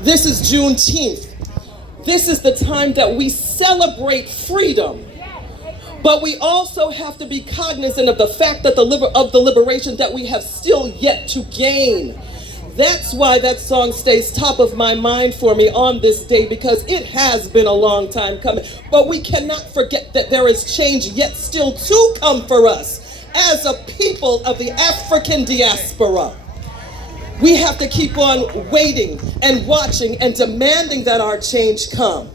This is Juneteenth. This is the time that we celebrate freedom. But we also have to be cognizant of the fact that the liberation that we have still yet to gain. That's why that song stays top of my mind for me on this day, because it has been a long time coming. But we cannot forget that there is change yet still to come for us as a people of the African diaspora. We have to keep on waiting and watching and demanding that our change come.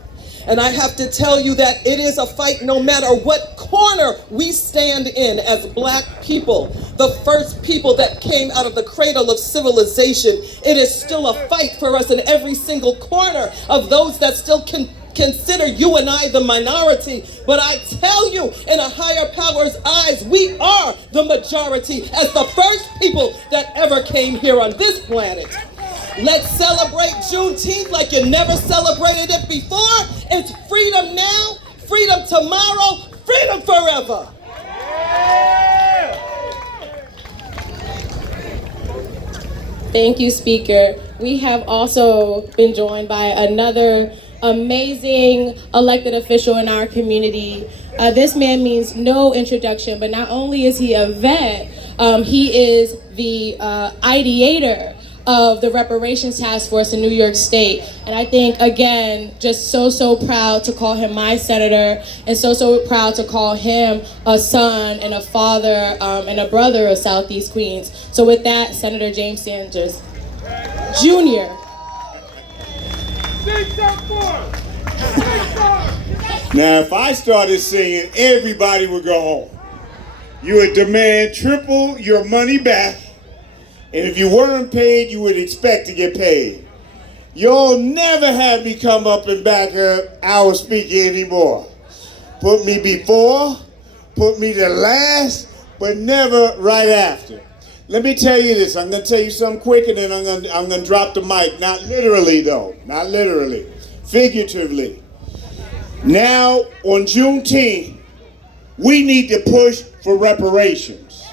And I have to tell you that it is a fight no matter what corner we stand in as Black people, the first people that came out of the cradle of civilization. It is still a fight for us in every single corner of those that still consider you and I the minority. But I tell you, in a higher power's eyes, we are the majority as the first people that ever came here on this planet. Let's celebrate Juneteenth like you never celebrated it before. It's freedom now, freedom tomorrow, freedom forever. Thank you, Speaker. We have also been joined by another amazing elected official in our community. This man means no introduction, but not only is he a vet, he is the ideator of the Reparations Task Force in New York State. And I think, again, just so proud to call him my senator, and so proud to call him a son and a father and a brother of Southeast Queens. So with that, Senator James Sanders, Jr. Now, if I started singing, everybody would go home. You would demand triple your money back, and if you weren't paid, you would expect to get paid. You'll never have me come up and back up our speaker anymore. Put me before, put me to last, but never right after. Let me tell you this. I'm going to tell you something quick, and then I'm going to drop the mic. Not literally, though. Not literally. Figuratively. Now, on Juneteenth, we need to push for reparations.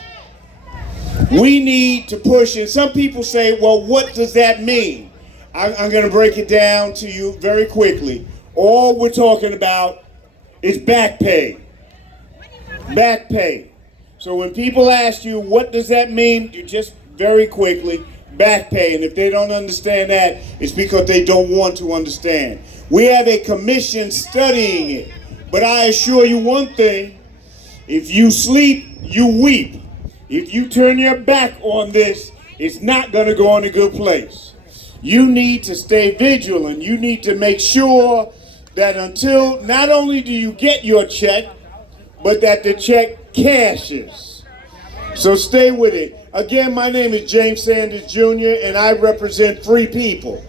We need to push, and some people say, well, what does that mean? I'm going to break it down to you very quickly. All we're talking about is back pay. Back pay. So when people ask you, what does that mean? You just very quickly, back pay. And if they don't understand that, it's because they don't want to understand. We have a commission studying it. But I assure you one thing, if you sleep, you weep. If you turn your back on this, it's not going to go in a good place. You need to stay vigilant. You need to make sure that until not only do you get your check, but that the check cashes. So stay with it. Again, my name is James Sanders Jr., and I represent free people.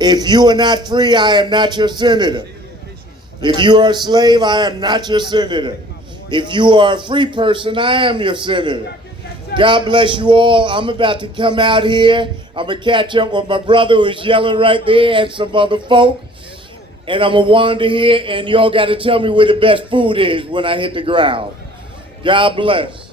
If you are not free, I am not your senator. If you are a slave, I am not your senator. If you are a free person, I am your senator. God bless you all. I'm about to come out here. I'm going to catch up with my brother who's yelling right there and some other folk. And I'm going to wander here, and y'all got to tell me where the best food is when I hit the ground. God bless.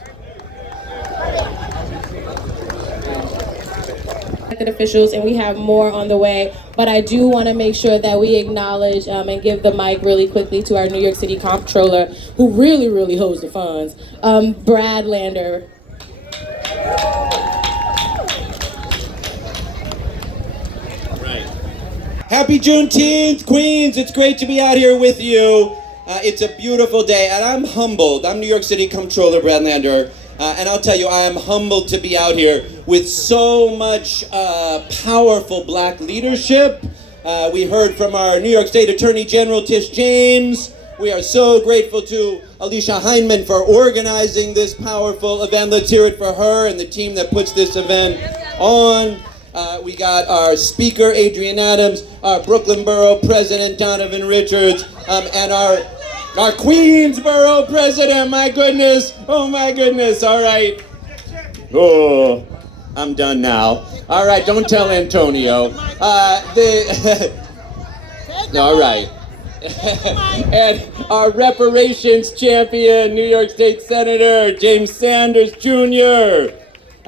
Elected officials, and we have more on the way, but I do want to make sure that we acknowledge and give the mic really quickly to our New York City Comptroller, who really holds the funds, Brad Lander. Happy Juneteenth, Queens. It's great to be out here with you. It's a beautiful day, and I'm humbled. I'm New York City Comptroller Brad Lander, and I'll tell you, I am humbled to be out here with so much powerful Black leadership. We heard from our New York State Attorney General, Tish James. We are so grateful to Alicia Heineman for organizing this powerful event. Let's hear it for her and the team that puts this event on. We got our speaker, Adrienne Adams, our Brooklyn Borough President, Donovan Richards, and our Queensboro President, my goodness, oh my goodness, all right. Oh, I'm done now. All right, don't tell Antonio. All right. And our reparations champion, New York State Senator James Sanders Jr.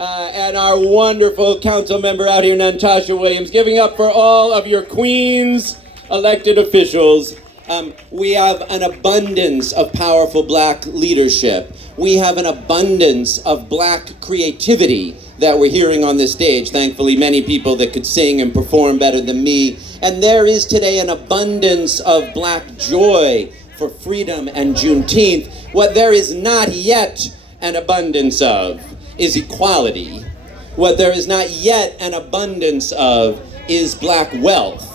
and our wonderful council member out here, Natasha Williams, giving up for all of your Queens elected officials. We have an abundance of powerful black leadership. We have an abundance of black creativity that we're hearing on this stage. Thankfully, many people that could sing and perform better than me. And there is today an abundance of black joy for freedom and Juneteenth. What there is not yet an abundance of is equality. What there is not yet an abundance of is black wealth.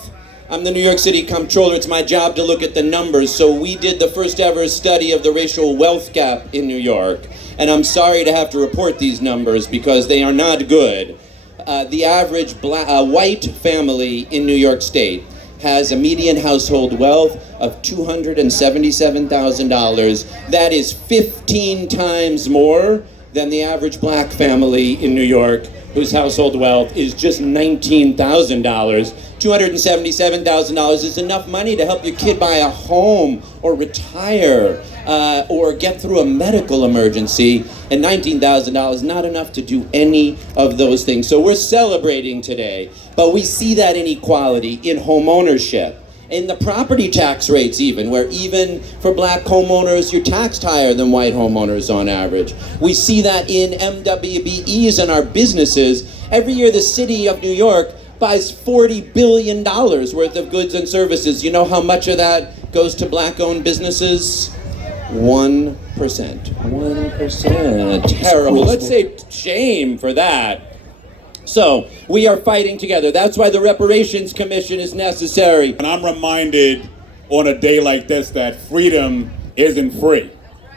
I'm the New York City Comptroller. It's my job to look at the numbers. So we did the first ever study of the racial wealth gap in New York. And I'm sorry to have to report these numbers because they are not good. The average white family in New York State has a median household wealth of $277,000. That is 15 times more than the average black family in New York, whose household wealth is just $19,000. $277,000 is enough money to help your kid buy a home or retire or get through a medical emergency, and $19,000 not enough to do any of those things. So we're celebrating today, but we see that inequality in home ownership, in the property tax rates even, where even for black homeowners, you're taxed higher than white homeowners on average. We see that in MWBEs and our businesses. Every year the city of New York buys $40 billion worth of goods and services. You know how much of that goes to black-owned businesses? 1%. 1%. Terrible. Let's say shame for that. So, we are fighting together. That's why the Reparations Commission is necessary. And I'm reminded on a day like this that freedom isn't free.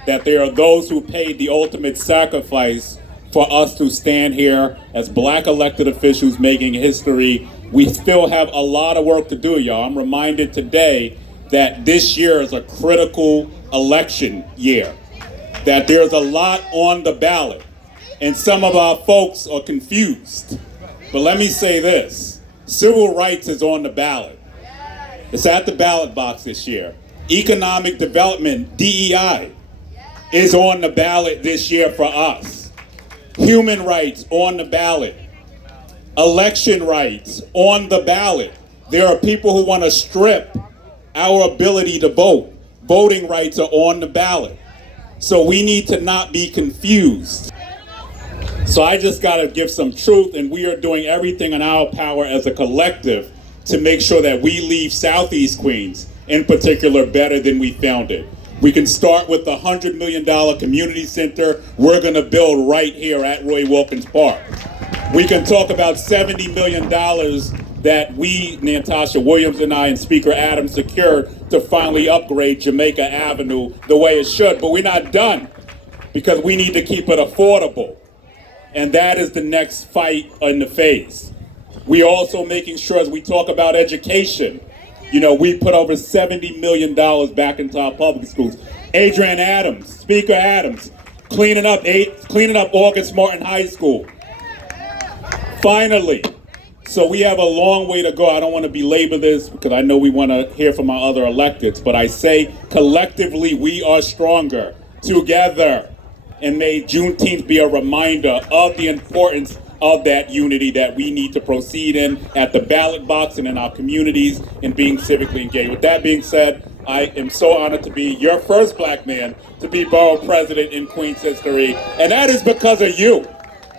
That there are those who paid the ultimate sacrifice for us to stand here as black elected officials making history. We still have a lot of work to do, y'all. I'm reminded today that this year is a critical election year, that there's a lot on the ballot, and some of our folks are confused. But let me say this, civil rights is on the ballot. It's at the ballot box this year. Economic development, DEI, is on the ballot this year for us. Human rights on the ballot. Election rights on the ballot. There are people who want to strip our ability to vote. Voting rights are on the ballot. So we need to not be confused. So I just got to give some truth, and we are doing everything in our power as a collective to make sure that we leave Southeast Queens, in particular, better than we found it. We can start with the $100 million community center we're going to build right here at Roy Wilkins Park. We can talk about $70 million that we, Natasha Williams and I, and Speaker Adams secured to finally upgrade Jamaica Avenue the way it should. But we're not done because we need to keep it affordable. And that is the next fight in the phase. We also making sure, as we talk about education, you know, we put over $70 million back into our public schools. Adrian Adams, Speaker Adams, cleaning up August Martin High School. Finally, so we have a long way to go. I don't want to belabor this because I know we want to hear from our other electeds, but I say collectively we are stronger together. And may Juneteenth be a reminder of the importance of that unity that we need to proceed in at the ballot box and in our communities and being civically engaged. With that being said, I am so honored to be your first black man to be borough president in Queens history. And that is because of you.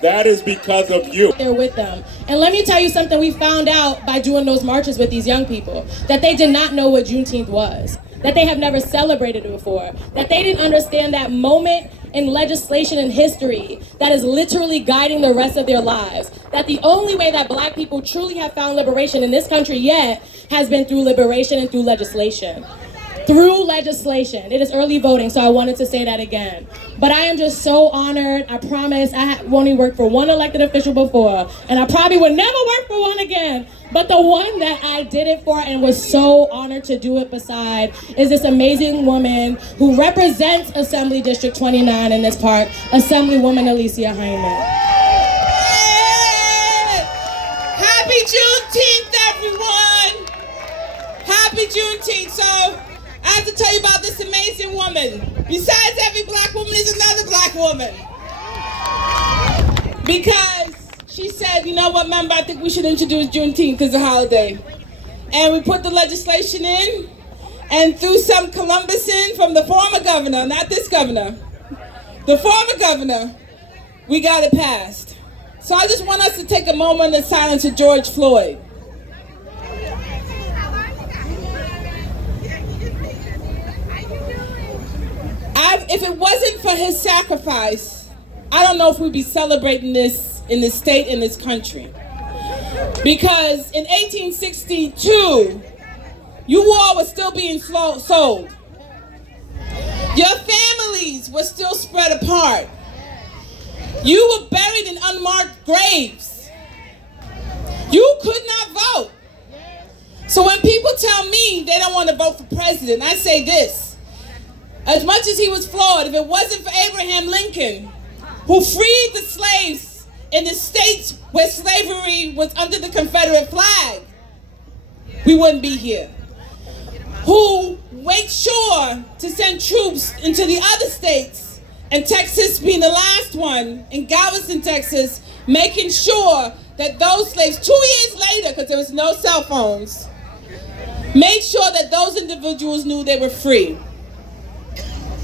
That is because of you. They're with them. And let me tell you something we found out by doing those marches with these young people, that they did not know what Juneteenth was, that they have never celebrated it before, that they didn't understand that moment in legislation and history that is literally guiding the rest of their lives. That the only way that black people truly have found liberation in this country yet has been through liberation and through legislation. Through legislation. It is early voting, so I wanted to say that again. But I am just so honored. I promise I have only worked for one elected official before, and I probably would never work for one again. But the one that I did it for and was so honored to do it beside is this amazing woman who represents Assembly District 29 in this park, Assemblywoman Alicia Hyman. Happy Juneteenth, everyone! Happy Juneteenth. So, I have to tell you about this amazing woman. Besides every black woman is another black woman. because she said, you know what, member, I think we should introduce Juneteenth as a holiday. And we put the legislation in, and through some Columbusing from the former governor, not this governor, the former governor, we got it passed. So I just want us to take a moment of silence for George Floyd. If it wasn't for his sacrifice, I don't know if we'd be celebrating this in this state, in this country. Because in 1862, you all were still being sold. Your families were still spread apart. You were buried in unmarked graves. You could not vote. So when people tell me they don't want to vote for president, I say this. As much as he was flawed, if it wasn't for Abraham Lincoln, who freed the slaves in the states where slavery was under the Confederate flag, we wouldn't be here. Who made sure to send troops into the other states, and Texas being the last one, in Galveston, Texas, making sure that those slaves, 2 years later, because there was no cell phones, made sure that those individuals knew they were free.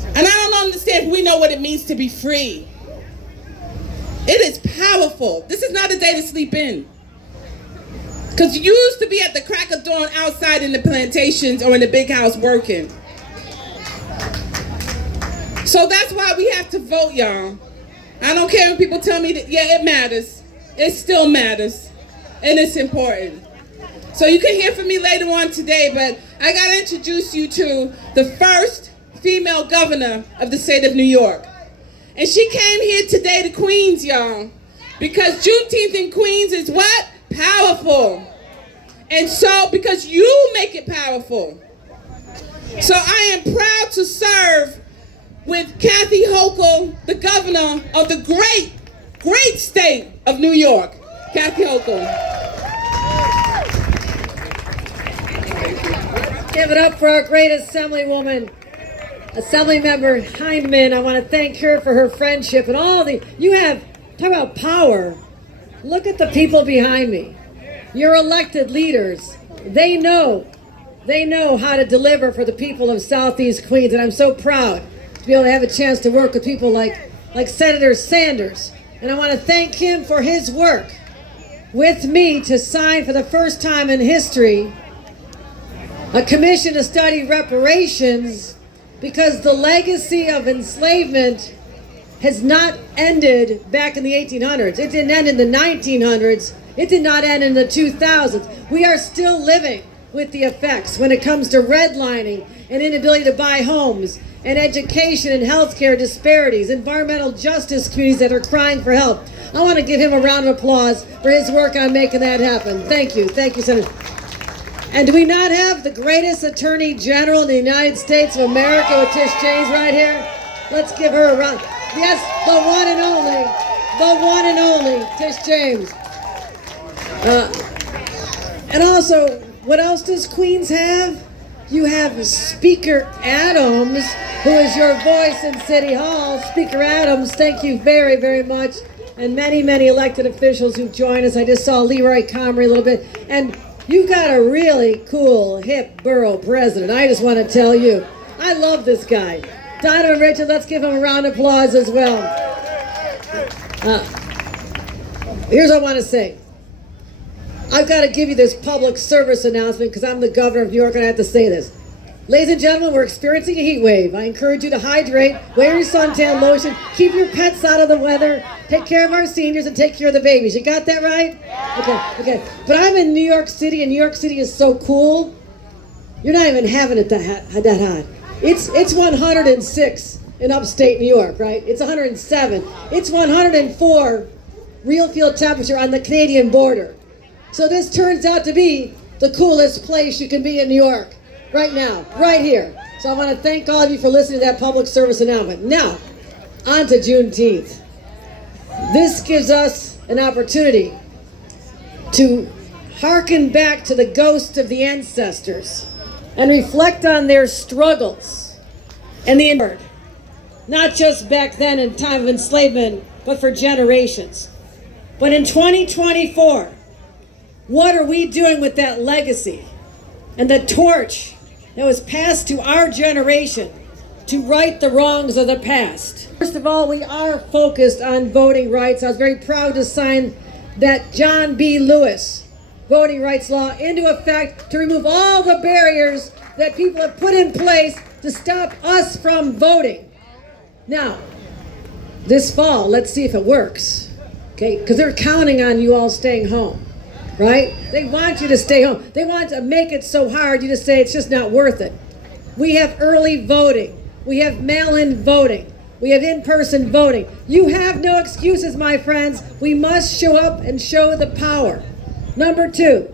And I don't understand if we know what it means to be free. It is powerful. This is not a day to sleep in. Because you used to be at the crack of dawn outside in the plantations or in the big house working. So that's why we have to vote, y'all. I don't care when people tell me that, yeah, it matters. It still matters. And it's important. So you can hear from me later on today, but I got to introduce you to the first female governor of the state of New York. And she came here today to Queens, y'all, because Juneteenth in Queens is what? Powerful. And so, because you make it powerful. So I am proud to serve with Kathy Hochul, the governor of the great, great state of New York. Kathy Hochul. Give it up for our great Assemblywoman, Assemblymember Hyndman. I want to thank her for her friendship and all the, talk about power. Look at the people behind me. Your elected leaders. They know how to deliver for the people of Southeast Queens, and I'm so proud to be able to have a chance to work with people like Senator Sanders. And I want to thank him for his work with me to sign for the first time in history a commission to study reparations, because the legacy of enslavement has not ended back in the 1800s. It didn't end in the 1900s. It did not end in the 2000s. We are still living with the effects when it comes to redlining and inability to buy homes, and education and healthcare disparities, environmental justice communities that are crying for help. I want to give him a round of applause for his work on making that happen. Thank you, Senator. And do we not have the greatest Attorney General in the United States of America with Tish James right here? Let's give her a round. Yes, the one and only Tish James. And also, what else does Queens have? You have Speaker Adams, who is your voice in City Hall. Speaker Adams, thank you very, very much. And many, many elected officials who joined us. I just saw Leroy Comrie a little bit. And you've got a really cool, hip borough president. I just want to tell you, I love this guy. Donovan Richard, let's give him a round of applause as well. Here's what I want to say. I've got to give you this public service announcement because I'm the governor of New York and I have to say this. Ladies and gentlemen, we're experiencing a heat wave. I encourage you to hydrate, wear your suntan lotion, keep your pets out of the weather, take care of our seniors, and take care of the babies. You got that right? Okay. But I'm in New York City, and New York City is so cool. You're not even having it that hot. It's 106 in upstate New York, right? It's 107. It's 104 real field temperature on the Canadian border. So this turns out to be the coolest place you can be in New York right now, right here. So I want to thank all of you for listening to that public service announcement. Now, on to Juneteenth. This gives us an opportunity to hearken back to the ghosts of the ancestors and reflect on their struggles and the inward, not just back then in time of enslavement, but for generations. But in 2024, what are we doing with that legacy and the torch that was passed to our generation to right the wrongs of the past? First of all, we are focused on voting rights. I was very proud to sign that John B. Lewis voting rights law into effect to remove all the barriers that people have put in place to stop us from voting. Now, this fall, let's see if it works, okay? Because they're counting on you all staying home, right? They want you to stay home. They want to make it so hard you just say it's just not worth it. We have early voting. We have mail-in voting. We have in-person voting. You have no excuses, my friends. We must show up and show the power. Number two,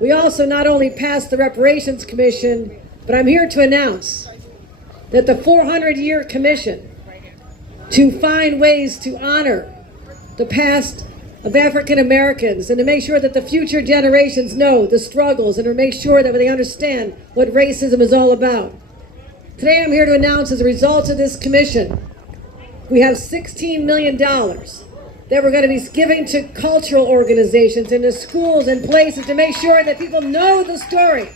we also not only passed the Reparations Commission, but I'm here to announce that the 400-year commission to find ways to honor the past of African Americans and to make sure that the future generations know the struggles and to make sure that they understand what racism is all about. Today I'm here to announce as a result of this commission, we have $16 million that we're going to be giving to cultural organizations and to schools and places to make sure that people know the story,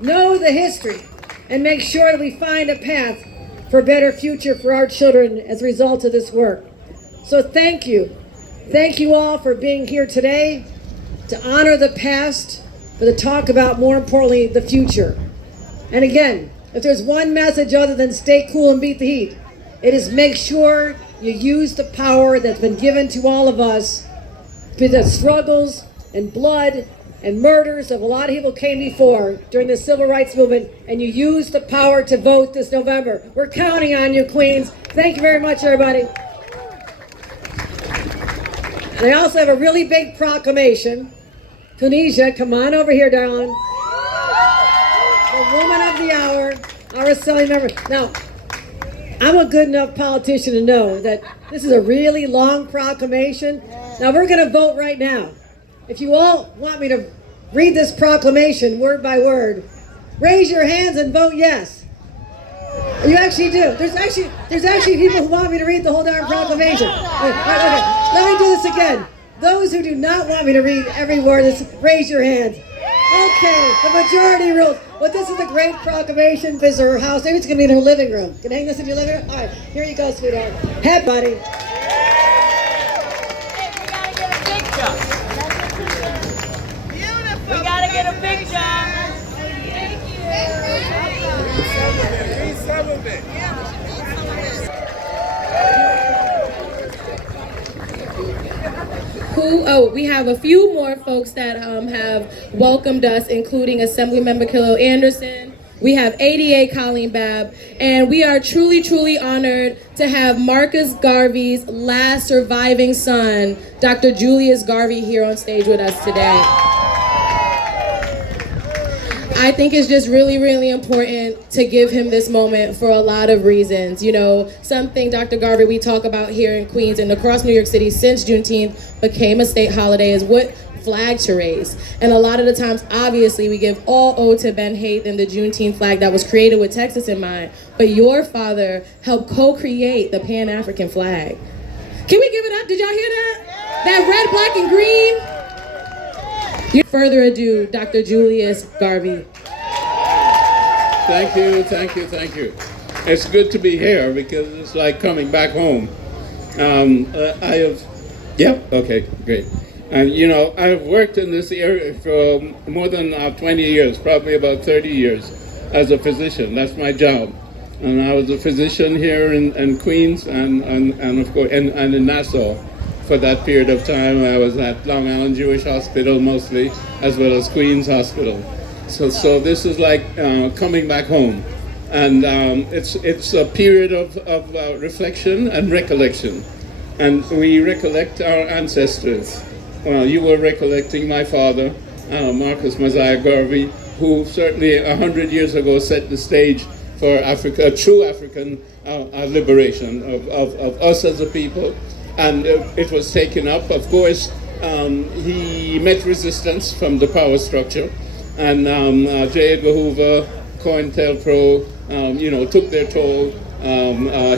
know the history, and make sure that we find a path for a better future for our children as a result of this work. So thank you. Thank you all for being here today to honor the past, but to talk about, more importantly, the future. And again, if there's one message other than stay cool and beat the heat, it is make sure you use the power that's been given to all of us through the struggles and blood and murders of a lot of people came before during the civil rights movement, and you use the power to vote this November. We're counting on you, Queens. Thank you very much, everybody. And I also have a really big proclamation. Tunisia, come on over here, darling. The woman of the hour, our assembly member. Now, I'm a good enough politician to know that this is a really long proclamation. Now, we're going to vote right now. If you all want me to read this proclamation word by word, raise your hands and vote yes. You actually do. There's actually people who want me to read the whole darn proclamation. Okay. Let me do this again. Those who do not want me to read every word, raise your hands. Okay, the majority rules. Well, this is a great proclamation. This is her house. Maybe it's going to be in her living room. Can I hang this in your living room? All right, here you go, sweetheart. Hey, buddy. We gotta get a picture. We have a few more folks that have welcomed us, including Assemblymember Khalil Anderson. We have ADA Colleen Babb, and we are truly, truly honored to have Marcus Garvey's last surviving son, Dr. Julius Garvey, here on stage with us today. I think it's just really, really important to give him this moment for a lot of reasons. You know, something, Dr. Garvey, we talk about here in Queens and across New York City since Juneteenth became a state holiday is what flag to raise. And a lot of the times, obviously, we give all ode to Ben Haith and the Juneteenth flag that was created with Texas in mind. But your father helped co-create the Pan-African flag. Can we give it up? Did y'all hear that? That red, black, and green? Without further ado, Dr. Julius Garvey. Thank you, thank you, thank you. It's good to be here because it's like coming back home. Okay, great. And you know, I've worked in this area for more than 20 years, probably about 30 years, as a physician. That's my job. And I was a physician here in Queens and of course, and in Nassau. For that period of time, I was at Long Island Jewish Hospital mostly, as well as Queens Hospital. So this is like coming back home, and it's a period of reflection and recollection, and we recollect our ancestors. Well, you were recollecting my father, Marcus Mosiah Garvey, who certainly 100 years ago set the stage for Africa, true African liberation of us as a people. And it was taken up. Of course, he met resistance from the power structure, and J. Edgar Hoover, COINTELPRO, took their toll.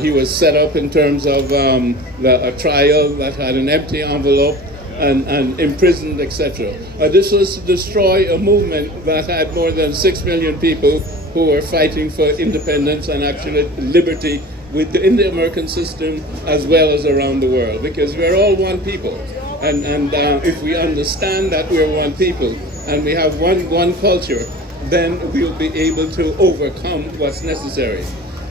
He was set up in terms of a trial that had an empty envelope, and imprisoned, etc. This was to destroy a movement that had more than 6 million people who were fighting for independence and actually liberty within the American system as well as around the world, because we're all one people. And if we understand that we're one people and we have one culture, then we'll be able to overcome what's necessary.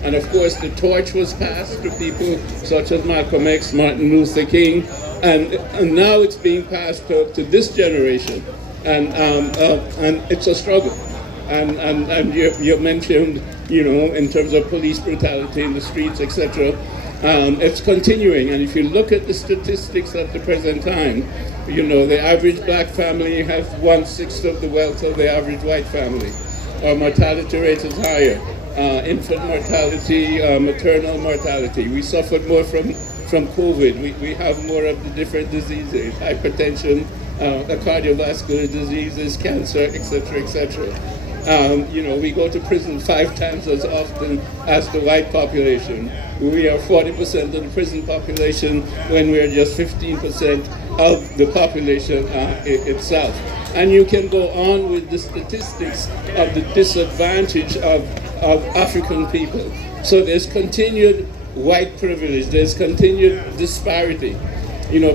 And of course, the torch was passed to people such as Malcolm X, Martin Luther King, and now it's being passed to this generation. And it's a struggle. And you mentioned, in terms of police brutality in the streets, etc. It's continuing, and if you look at the statistics at the present time, the average black family has 1/6 of the wealth of the average white family. Our mortality rate is higher. Infant mortality, maternal mortality. We suffered more from COVID. We have more of the different diseases, hypertension, the cardiovascular diseases, cancer, etc., etc. We go to prison 5 times as often as the white population. We are 40% of the prison population when we're just 15% of the population itself. And you can go on with the statistics of the disadvantage of African people. So there's continued white privilege, there's continued disparity.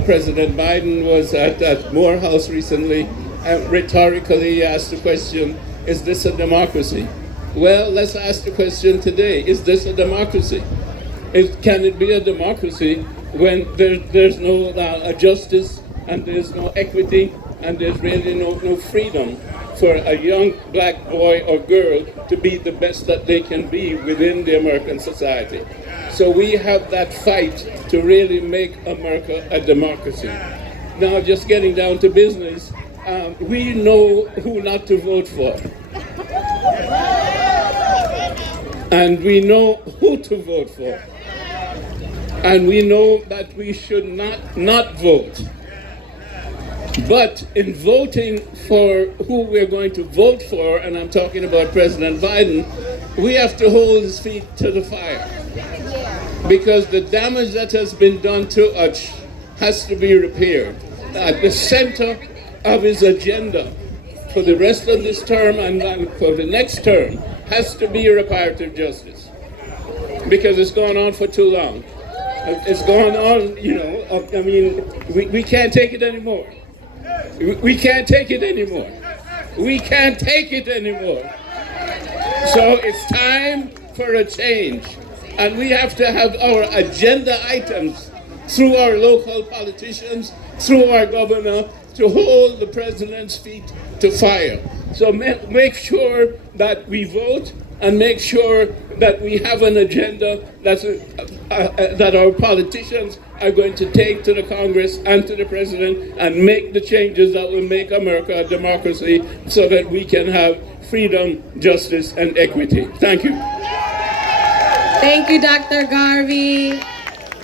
President Biden was at Morehouse recently and rhetorically asked the question, is this a democracy? Well, let's ask the question today, is this a democracy? Can it be a democracy when there's no justice and there's no equity and there's really no freedom for a young black boy or girl to be the best that they can be within the American society? So we have that fight to really make America a democracy. Now, just getting down to business, we know who not to vote for. And we know who to vote for. And we know that we should not vote. But in voting for who we're going to vote for, and I'm talking about President Biden, we have to hold his feet to the fire. Because the damage that has been done to us has to be repaired. At the center of his agenda for the rest of this term and for the next term has to be reparative justice. Because it's gone on for too long. It's gone on, we can't take it anymore. We can't take it anymore. We can't take it anymore. So it's time for a change. And we have to have our agenda items through our local politicians, through our governor, to hold the president's feet to fire. So make sure that we vote and make sure that we have an agenda that our politicians are going to take to the Congress and to the president and make the changes that will make America a democracy so that we can have freedom, justice, and equity. Thank you. Thank you, Dr. Garvey.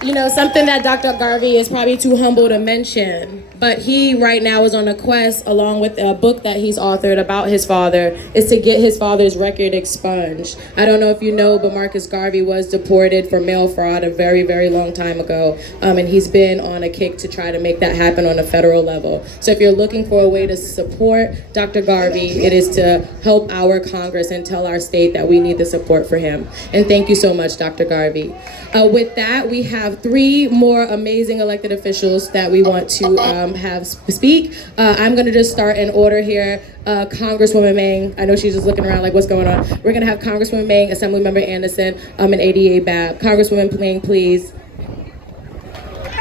Something that Dr. Garvey is probably too humble to mention, but he right now is on a quest, along with a book that he's authored about his father, is to get his father's record expunged. I don't know if you know, but Marcus Garvey was deported for mail fraud a very, very long time ago, and he's been on a kick to try to make that happen on a federal level. So if you're looking for a way to support Dr. Garvey, it is to help our Congress and tell our state that we need the support for him. And thank you so much, Dr. Garvey. With that, we have 3 more amazing elected officials that we want to have speak. I'm going to just start in order here. Congresswoman Meng, I know she's just looking around like, what's going on? We're going to have Congresswoman Meng, Assemblymember Anderson, and ADA Babb. Congresswoman Meng, please.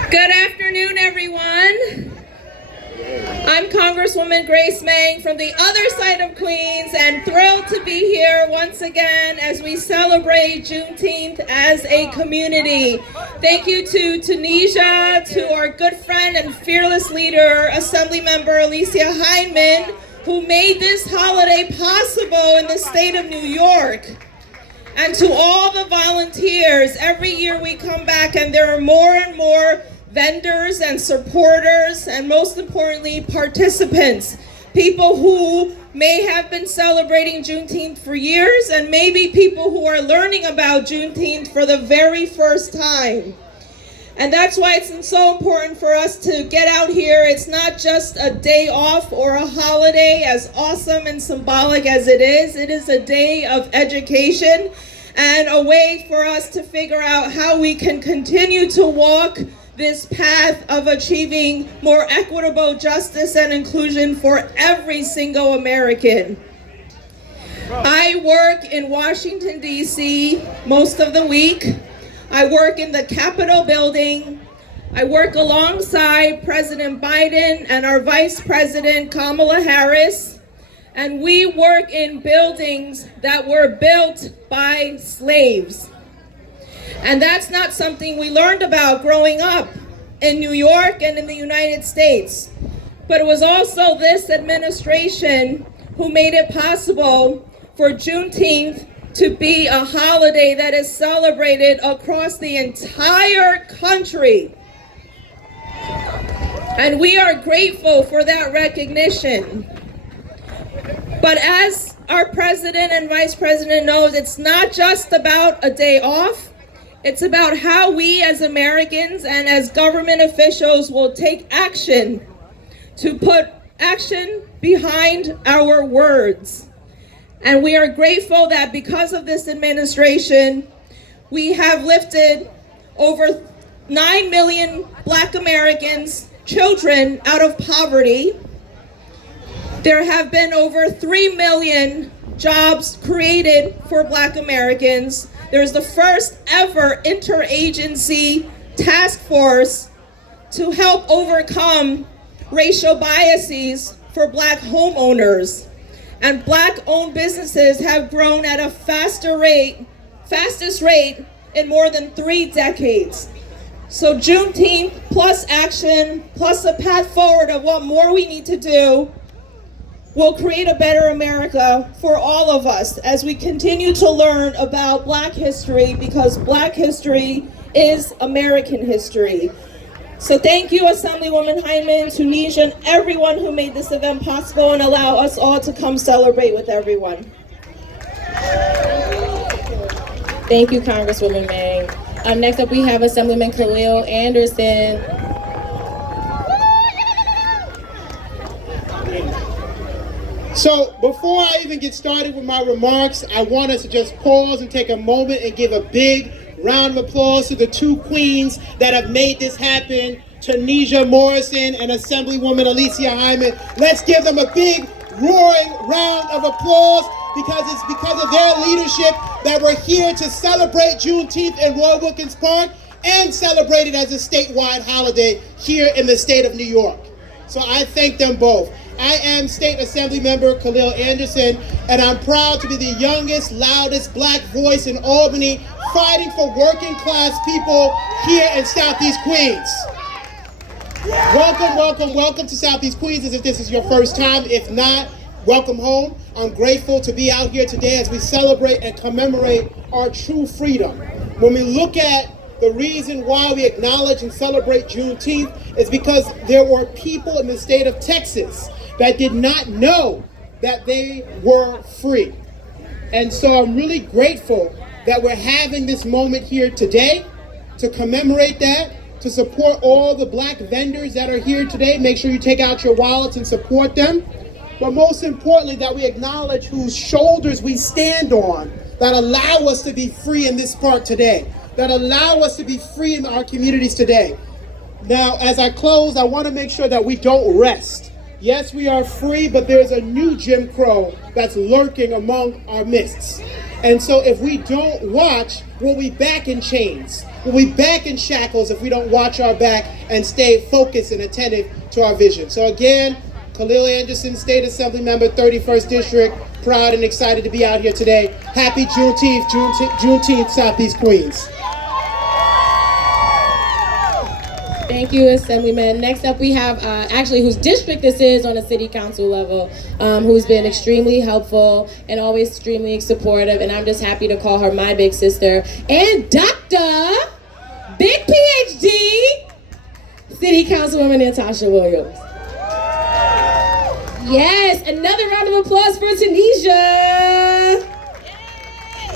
Good afternoon, everyone. I'm Congresswoman Grace Meng from the other side of Queens, and thrilled to be here once again as we celebrate Juneteenth as a community. Thank you to Tunisia, to our good friend and fearless leader, Assemblymember Alicia Heineman, who made this holiday possible in the state of New York. And to all the volunteers, every year we come back and there are more and more vendors and supporters, and most importantly, participants. People who may have been celebrating Juneteenth for years, and maybe people who are learning about Juneteenth for the very first time. And that's why it's so important for us to get out here. It's not just a day off or a holiday, as awesome and symbolic as it is. It is a day of education and a way for us to figure out how we can continue to walk this path of achieving more equitable justice and inclusion for every single American. I work in Washington, D.C. most of the week. I work in the Capitol building. I work alongside President Biden and our Vice President Kamala Harris. And we work in buildings that were built by slaves. And that's not something we learned about growing up in New York and in the United States. But it was also this administration who made it possible for Juneteenth to be a holiday that is celebrated across the entire country. And we are grateful for that recognition. But as our president and vice president knows, it's not just about a day off. It's about how we as Americans and as government officials will take action to put action behind our words. And we are grateful that because of this administration, we have lifted over 9 million Black Americans, children, out of poverty. There have been over 3 million jobs created for Black Americans. There's the first ever interagency task force to help overcome racial biases for Black homeowners. And Black-owned businesses have grown at a fastest rate in more than 3 decades. So Juneteenth plus action plus a path forward of what more we need to do will create a better America for all of us as we continue to learn about Black history, because Black history is American history. So thank you, Assemblywoman Hyman, Tunisia, and everyone who made this event possible and allow us all to come celebrate with everyone. Thank you, Congresswoman Mang. Next up, we have Assemblyman Khalil Anderson. So before I even get started with my remarks, I want us to just pause and take a moment and give a big round of applause to the 2 queens that have made this happen, Tunisia Morrison and Assemblywoman Alicia Hyman. Let's give them a big roaring round of applause, because it's because of their leadership that we're here to celebrate Juneteenth in Roy Wilkins Park and celebrate it as a statewide holiday here in the state of New York. So I thank them both. I am State Assembly Member Khalil Anderson, and I'm proud to be the youngest, loudest Black voice in Albany, fighting for working class people here in Southeast Queens. Welcome, welcome, welcome to Southeast Queens, as if this is your first time. If not, welcome home. I'm grateful to be out here today as we celebrate and commemorate our true freedom. When we look at the reason why we acknowledge and celebrate Juneteenth is because there were people in the state of Texas that did not know that they were free. And so I'm really grateful that we're having this moment here today to commemorate that, to support all the Black vendors that are here today. Make sure you take out your wallets and support them. But most importantly, that we acknowledge whose shoulders we stand on that allow us to be free in this park today, that allow us to be free in our communities today. Now, as I close, I want to make sure that we don't rest. Yes, we are free, but there's a new Jim Crow that's lurking among our midst. And so if we don't watch, we'll be back in chains. We'll be back in shackles if we don't watch our back and stay focused and attentive to our vision. So again, Khalil Anderson, State Assembly Member, 31st District, proud and excited to be out here today. Happy Juneteenth, Southeast Queens. Thank you, Assemblyman. Next up, we have actually whose district this is on a city council level, who's been extremely helpful and always extremely supportive, and I'm just happy to call her my big sister, and Dr. Big PhD, City Councilwoman Natasha Williams. Yes, another round of applause for Tunisia.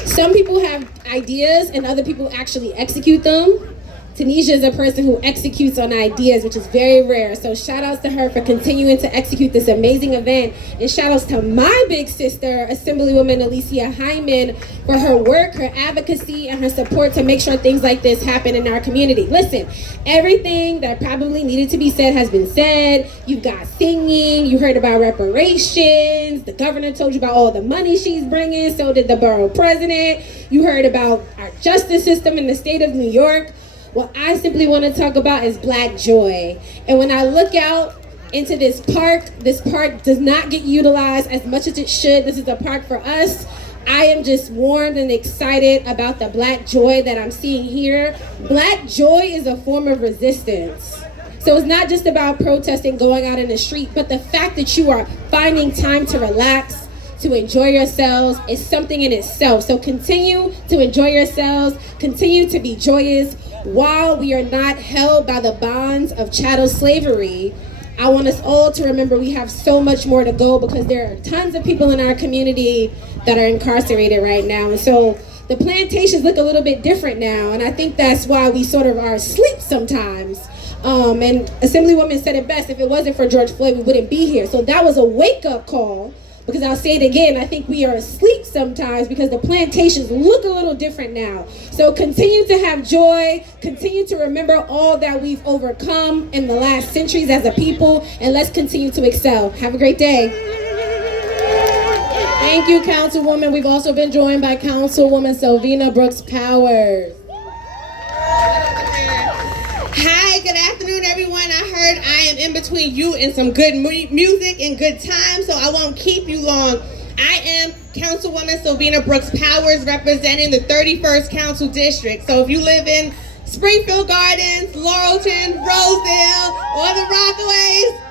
Some people have ideas and other people actually execute them. Tanisha is a person who executes on ideas, which is very rare. So shout outs to her for continuing to execute this amazing event. And shout outs to my big sister, Assemblywoman Alicia Hyman, for her work, her advocacy, and her support to make sure things like this happen in our community. Listen, everything that probably needed to be said has been said. You've got singing, you heard about reparations, the governor told you about all the money she's bringing, so did the borough president. You heard about our justice system in the state of New York. What I simply want to talk about is Black joy. And when I look out into this park does not get utilized as much as it should. This is a park for us. I am just warmed and excited about the Black joy that I'm seeing here. Black joy is a form of resistance. So it's not just about protesting, going out in the street, but the fact that you are finding time to relax, to enjoy yourselves is something in itself. So continue to enjoy yourselves, continue to be joyous while we are not held by the bonds of chattel slavery. I want us all to remember we have so much more to go because there are tons of people in our community that are incarcerated right now. And so the plantations look a little bit different now. And I think that's why we sort of are asleep sometimes. And Assemblywoman said it best, if it wasn't for George Floyd, we wouldn't be here. So that was a wake-up call. Because I'll say it again, I think we are asleep sometimes because the plantations look a little different now. So continue to have joy, continue to remember all that we've overcome in the last centuries as a people, and let's continue to excel. Have a great day. Thank you, Councilwoman. We've also been joined by Councilwoman Selvina Brooks Powers. Hi, good afternoon, everyone. I heard I am in between you and some good music and good time, so I won't keep you long. I am Councilwoman Selvina Brooks Powers, representing the 31st Council District. So if you live in Springfield Gardens, Laurelton, Rosedale, or the Rockaways,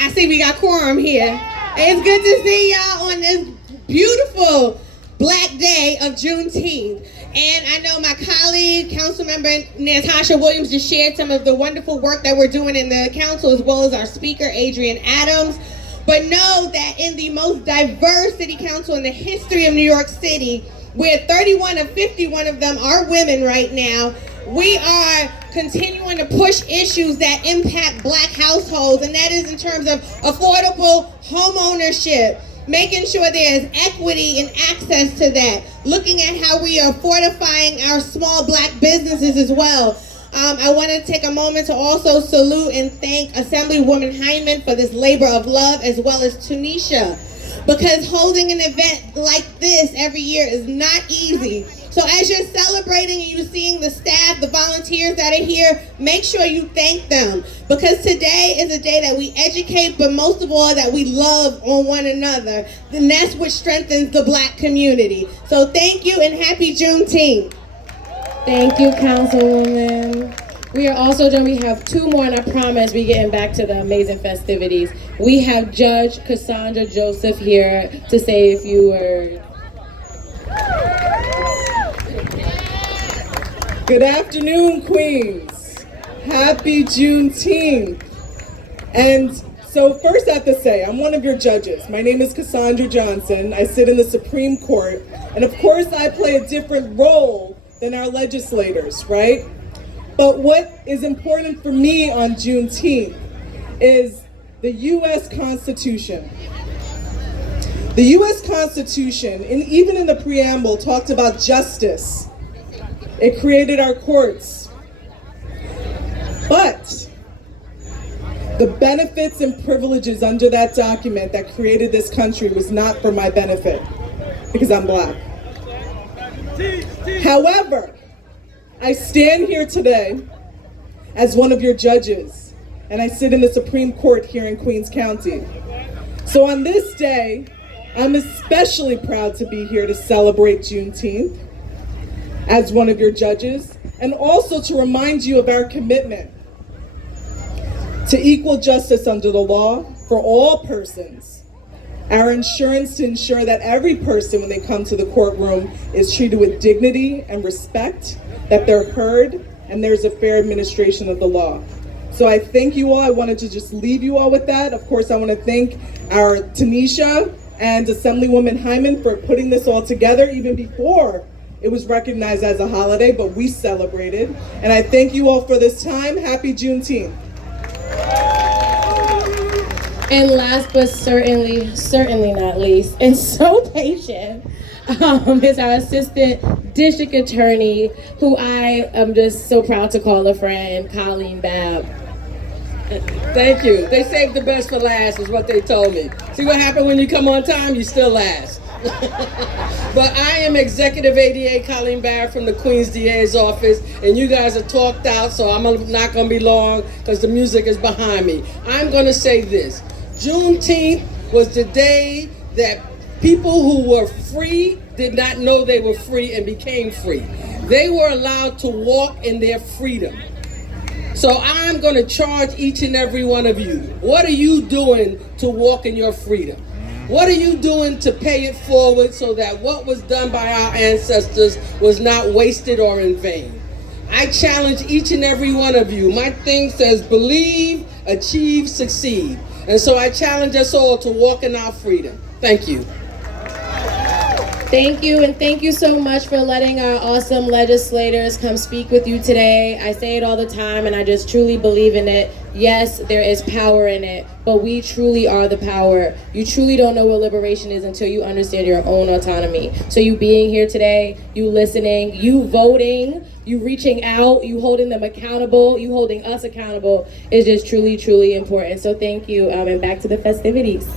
I see we got quorum here. It's good to see y'all on this beautiful Black Day of Juneteenth. And I know my colleague, Councilmember Natasha Williams, just shared some of the wonderful work that we're doing in the council, as well as our speaker, Adrian Adams. But know that in the most diverse city council in the history of New York City, where 31 of 51 of them are women right now, we are continuing to push issues that impact Black households, and that is in terms of affordable home ownership, making sure there's equity and access to that, looking at how we are fortifying our small Black businesses as well. I want to take a moment to also salute and thank Assemblywoman Hyman for this labor of love, as well as Tanisha, because holding an event like this every year is not easy. So as you're celebrating and you're seeing the staff, the volunteers that are here, make sure you thank them, because today is a day that we educate, but most of all that we love on one another. And that's what strengthens the Black community. So thank you and happy Juneteenth. Thank you, Councilwoman. We are also done. We have two more, and I promise we're getting back to the amazing festivities. We have Judge Cassandra Joseph here to say a few words. Good afternoon, Queens. Happy Juneteenth. And so first I have to say, I'm one of your judges. My name is Cassandra Johnson. I sit in the Supreme Court. And of course I play a different role than our legislators, right? But what is important for me on Juneteenth is the U.S. Constitution. The U.S. Constitution, and even in the preamble, talked about justice. It created our courts. But the benefits and privileges under that document that created this country was not for my benefit, because I'm Black. However, I stand here today as one of your judges, and I sit in the Supreme Court here in Queens County. So on this day, I'm especially proud to be here to celebrate Juneteenth as one of your judges, and also to remind you of our commitment to equal justice under the law for all persons, our insurance to ensure that every person, when they come to the courtroom, is treated with dignity and respect, that they're heard, and there's a fair administration of the law. So I thank you all. I wanted to just leave you all with that. Of course, I want to thank our Tanisha and Assemblywoman Hyman for putting this all together even before it was recognized as a holiday, but we celebrated. And I thank you all for this time. Happy Juneteenth. And last but certainly not least, and so patient, is our assistant district attorney, who I am just so proud to call a friend, Colleen Babb. Thank you. They saved the best for last is what they told me. See what happened when you come on time? You still last. But I am Executive ADA Colleen Barrett from the Queens DA's office, and you guys are talked out, so I'm not going to be long because the music is behind me. I'm going to say this. Juneteenth was the day that people who were free did not know they were free and became free. They were allowed to walk in their freedom. So I'm going to charge each and every one of you. What are you doing to walk in your freedom? What are you doing to pay it forward so that what was done by our ancestors was not wasted or in vain? I challenge each and every one of you. My thing says believe, achieve, succeed. And so I challenge us all to walk in our freedom. Thank you. Thank you, and thank you so much for letting our awesome legislators come speak with you today. I say it all the time, and I just truly believe in it. Yes, there is power in it, but we truly are the power. You truly don't know what liberation is until you understand your own autonomy. So you being here today, you listening, you voting, you reaching out, you holding them accountable, you holding us accountable is just truly, truly important. So thank you, and back to the festivities.